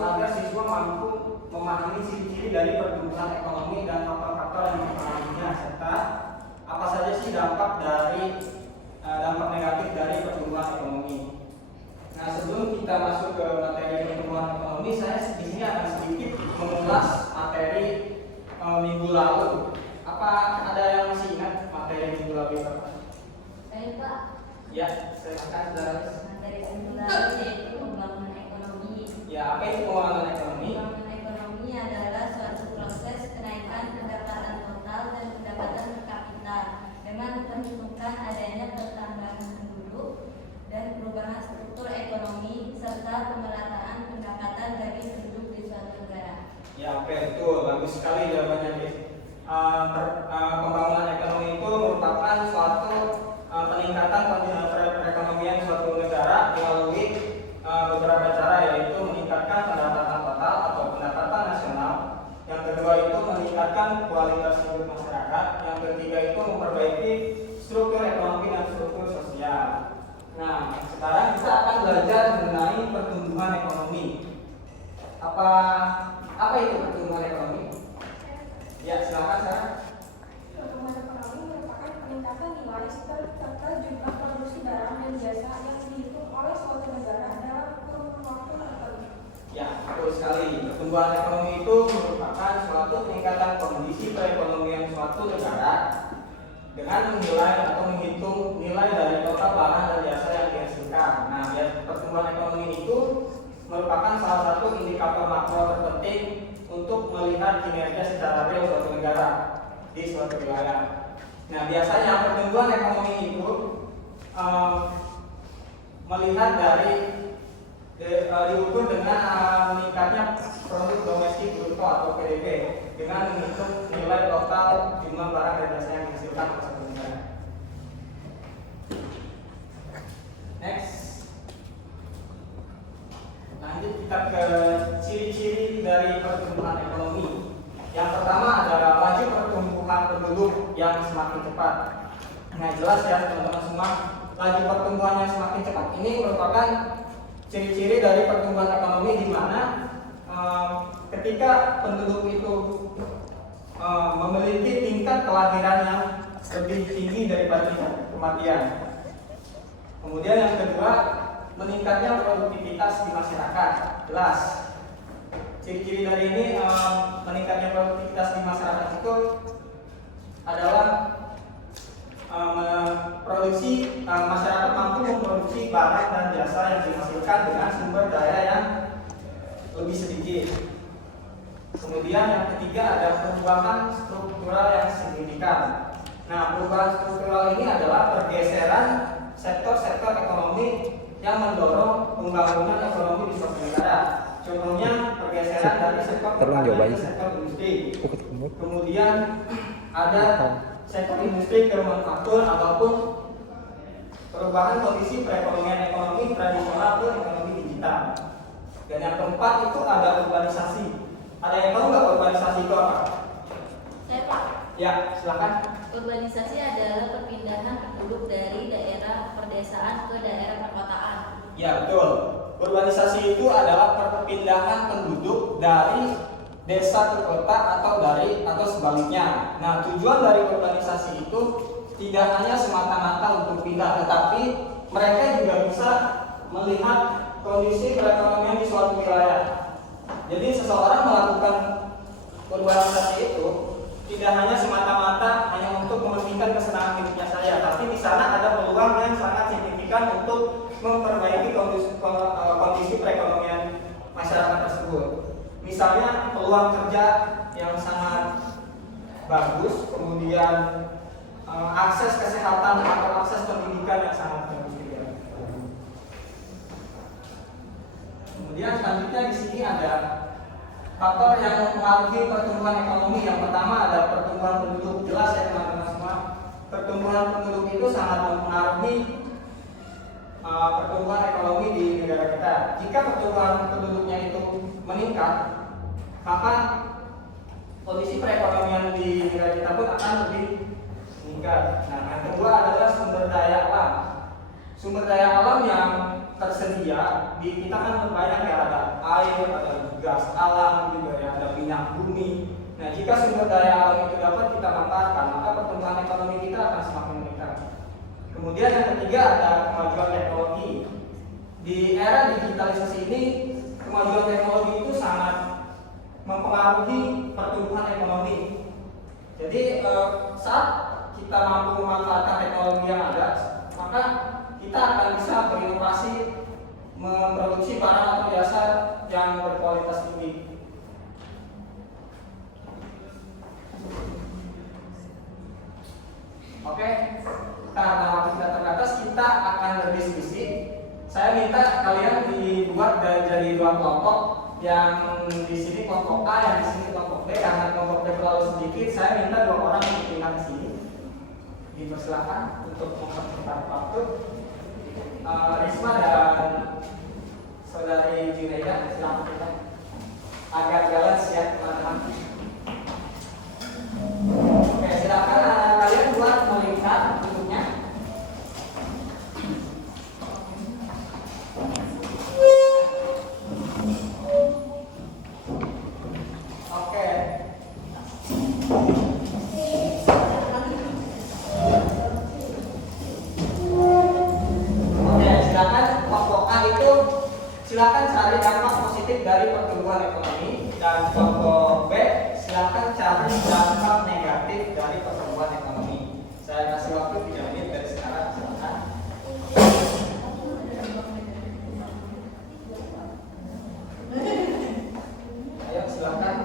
agar siswa mampu memahami ciri-ciri dari pertumbuhan ekonomi dan faktor-faktor yang mempengaruhinya, serta apa saja sih dampak negatif dari pertumbuhan ekonomi. Nah, sebelum kita masuk ke materi pertumbuhan ekonomi, saya di sini akan sedikit mengulas materi minggu lalu. Apa ada yang masih ingat materi minggu lalu, Pak? Saya, Pak. Ya, silakan saudara. Materi minggu lalu yaitu pembangunan ekonomi. Ya, apa itu pembangunan ekonomi? Pembangunan ekonomi adalah suatu proses kenaikan pendapatan total dan pendapatan per kapita dengan memperhitungkan adanya pertambahan penduduk dan perubahan struktur ekonomi serta pemerataan pendapatan bagi penduduk di suatu negara. Ya, oke, betul. Bagus sekali jawabannya, Bis. Pembangunan ekonomi itu merupakan suatu peningkatan perekonomian suatu negara melalui beberapa cara, yaitu meningkatkan pendapatan total atau pendapatan nasional. Yang kedua itu meningkatkan kualitas hidup masyarakat. Yang ketiga itu memperbaiki struktur ekonomi dan struktur sosial. Nah, sekarang kita akan belajar mengenai pertumbuhan ekonomi. Apa itu pertumbuhan ekonomi? Ya, silakan Sarah. Pertumbuhan ekonomi merupakan peningkatan nilai serta jumlah produksi barang dan jasa yang dihitung oleh suatu negara dalam kurun waktu tertentu. Ya, betul sekali. Pertumbuhan ekonomi itu merupakan suatu peningkatan kondisi perekonomian suatu negara dengan menilai atau menghitung nilai dari total barang dan jasa yang dihasilkan. Nah, pertumbuhan ekonomi itu merupakan salah satu indikator makro terpenting untuk melihat kinerja secara real suatu negara di suatu wilayah. Nah, biasanya pertumbuhan ekonomi itu melihat dari diukur dengan meningkatnya produk domestik bruto atau PDB dengan menghitung nilai total jumlah barang dan jasa yang dihasilkan oleh suatu negara. Next. Lanjut kita ke ciri-ciri dari pertumbuhan ekonomi. Yang pertama adalah laju pertumbuhan penduduk yang semakin cepat. Nah, jelas ya teman-teman semua, laju pertumbuhan yang semakin cepat ini merupakan ciri-ciri dari pertumbuhan ekonomi, di mana ketika penduduk itu memiliki tingkat kelahiran yang lebih tinggi daripada tingkat kematian. Kemudian yang kedua, meningkatnya produktivitas di masyarakat. Jelas. Ciri-ciri dari ini meningkatnya produktivitas di masyarakat itu adalah masyarakat mampu memproduksi barang dan jasa yang dihasilkan dengan sumber daya yang lebih sedikit. Kemudian yang ketiga ada perubahan struktural yang signifikan. Nah, perubahan struktural ini adalah pergeseran sektor-sektor ekonomi yang mendorong pembangunan ekonomi di suatu negara. Contohnya pergeseran dari sektor pertanian ke sektor industri. Kemudian ada sektor industri ke manufaktur ataupun perubahan kondisi perekonomian ekonomi tradisional ke ekonomi digital. Dan yang keempat itu ada urbanisasi. Ada yang tahu nggak urbanisasi itu apa? Saya, Pak. Ya, silakan. Urbanisasi adalah perpindahan penduduk dari daerah perdesaan ke daerah perkotaan. Ya, betul. Urbanisasi itu adalah perpindahan penduduk dari desa ke kota atau sebaliknya. Nah, tujuan dari urbanisasi itu tidak hanya semata-mata untuk pindah, tetapi mereka juga bisa melihat kondisi perekonomian di suatu wilayah. Jadi seseorang melakukan urbanisasi itu tidak hanya semata-mata hanya untuk mementingkan kesenangan hidupnya saja, tapi di sana ada peluang yang sangat signifikan untuk memperbaiki kondisi perekonomian masyarakat tersebut. Misalnya peluang kerja yang sangat bagus, kemudian akses kesehatan atau akses pendidikan yang sangat bagus juga. Kemudian selanjutnya di sini ada faktor yang mempengaruhi pertumbuhan ekonomi. Yang pertama ada pertumbuhan penduduk. Jelas ya teman-teman semua, pertumbuhan penduduk itu sangat mempengaruhi pertumbuhan ekonomi di negara kita. Jika pertumbuhan penduduknya itu meningkat, maka kondisi perekonomian di negara kita pun akan lebih meningkat. Nah, yang kedua adalah sumber daya alam. Sumber daya alam yang tersedia di kita kan banyak ya, ada air, ada gas alam juga ya, ada minyak bumi. Nah, jika sumber daya alam itu dapat kita manfaatkan, maka pertumbuhan ekonomi kita akan semakin meningkat. Kemudian yang ketiga ada kemajuan teknologi. Di era digitalisasi ini, kemajuan teknologi itu sangat mempengaruhi pertumbuhan ekonomi. Jadi saat kita mampu memanfaatkan teknologi yang ada, maka kita akan bisa berinovasi memproduksi barang atau jasa yang berkualitas tinggi. Oke, karena waktu kita terbatas, kita akan berdiskusi. Saya minta kalian dibuat jadi dua kelompok, yang di sini kelompok A, yang di sini kelompok B. Karena kelompok B terlalu sedikit, saya minta 2 orang yang pindah ke sini. Dipersilakan untuk mempercepat waktu. Risma dan saudari Junaida, silakan kita agar jalan siap teman-teman. Oke, silakan kalian buat melihat bentuknya. Oke. Silakan cari dampak positif dari pertumbuhan ekonomi, dan kelompok B silakan cari dampak negatif dari pertumbuhan ekonomi. Saya kasih waktu 3 menit dari sekarang, silakan. Ayo silakan.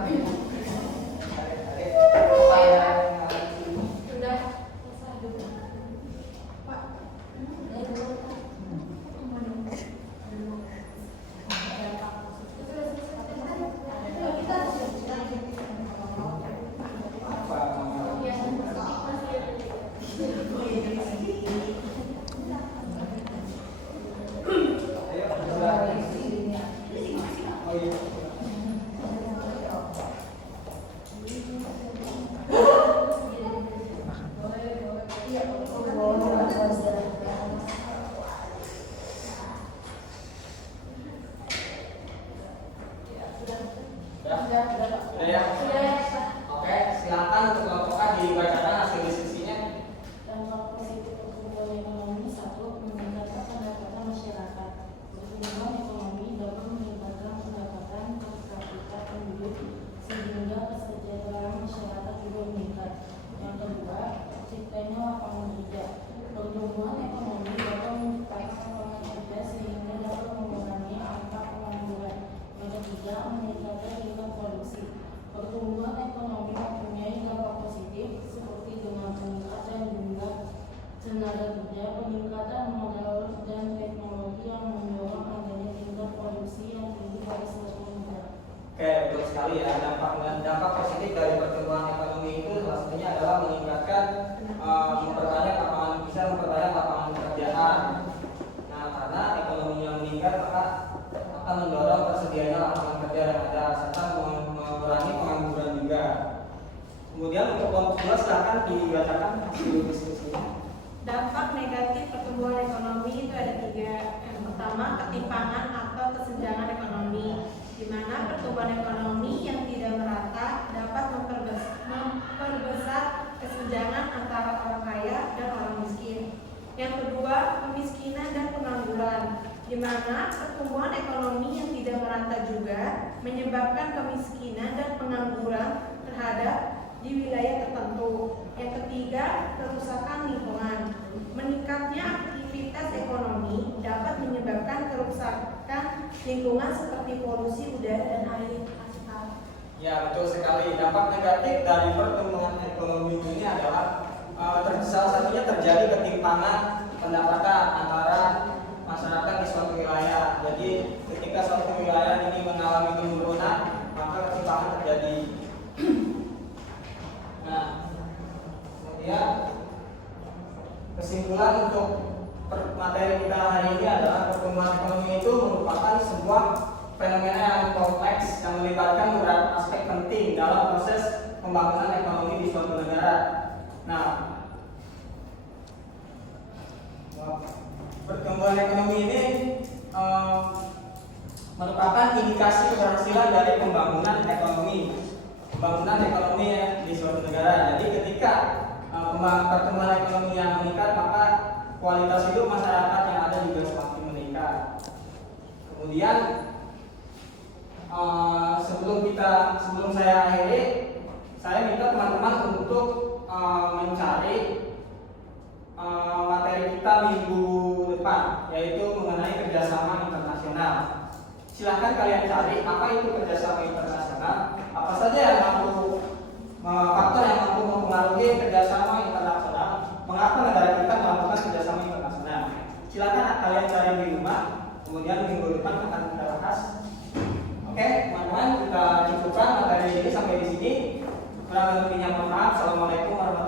Oke, silakan untuk kelompok A dibacakan hasil diskusinya. Dampak positif pertumbuhan ekonomi: 1. Meningkatkan pendapatan masyarakat. Pertumbuhan ekonomi dapat meningkatkan pendapatan per kapita penduduk sehingga kesejahteraan masyarakat juga meningkat. Yang kedua, terciptanya lapangan kerja. Pertumbuhan ekonomi dapat menciptakan lapangan kerja sehingga dapat mengurangi angka pengangguran. Yang ketiga, meningkatkan tingkat produksi. Pertumbuhan ekonomi mempunyai dampak positif seperti dengan peningkatan jumlah tenaga kerja, peningkatan modal dan teknologi yang mendorong adanya tingkat produksi yang tinggi pada suatu negara. Oke, betul sekali ya. Dampak positif dari pertumbuhan ekonomi itu salah satunya adalah meningkatkan memperbanyak lapangan pekerjaan. Nah, karena ekonominya meningkat, maka akan mendorong tersedianya lapangan kerja yang ada serta mengurangi pengangguran juga. Kemudian untuk kelompok 2 silakan dibacakan hasil diskusinya. Dampak negatif pertumbuhan ekonomi itu ada 3. Yang pertama, ketimpangan atau kesenjangan ekonomi, di mana pertumbuhan ekonomi yang tidak merata dapat memperbesar kesenjangan antara orang kaya dan orang miskin. Yang kedua, kemiskinan dan pengangguran, di mana pertumbuhan ekonomi yang tidak merata juga menyebabkan kemiskinan dan pengangguran terhadap di wilayah tertentu. Yang ketiga, kerusakan lingkungan. Meningkatnya aktivitas ekonomi dapat menyebabkan kerusakan lingkungan seperti polusi udara dan air. Ya, betul sekali. Dampak negatif dari pertumbuhan ekonomi ini adalah salah satunya terjadi ketimpangan pendapatan antara masyarakat di suatu wilayah. Jadi ketika suatu wilayah ini mengalami penurunan, maka ketimpangan terjadi. Nah, kemudian kesimpulan untuk materi kita hari ini adalah pertumbuhan ekonomi itu merupakan sebuah fenomena yang kompleks yang melibatkan beberapa aspek penting dalam proses pembangunan ekonomi di suatu negara. Nah, pertumbuhan ekonomi ini merupakan indikasi keberhasilan dari pembangunan ekonomi di suatu negara. Jadi ketika pertumbuhan ekonomi yang meningkat, maka kualitas hidup masyarakat yang ada juga semakin meningkat. Kemudian sebelum saya akhiri, saya minta teman-teman untuk mencari materi kita minggu depan, yaitu mengenai kerjasama internasional. Silahkan kalian cari apa itu kerjasama internasional, apa saja yang faktor yang mampu mempengaruhi kerjasama internasional, mengapa negara kita melakukan kerjasama internasional. Silahkan kalian cari di rumah, kemudian minggu depan akan kita bahas. Oke, teman-teman, kita cukupkan materi ini sampai di sini. Kurang lebihnya mohon maaf. Assalamualaikum warahmatullahi wabarakatuh.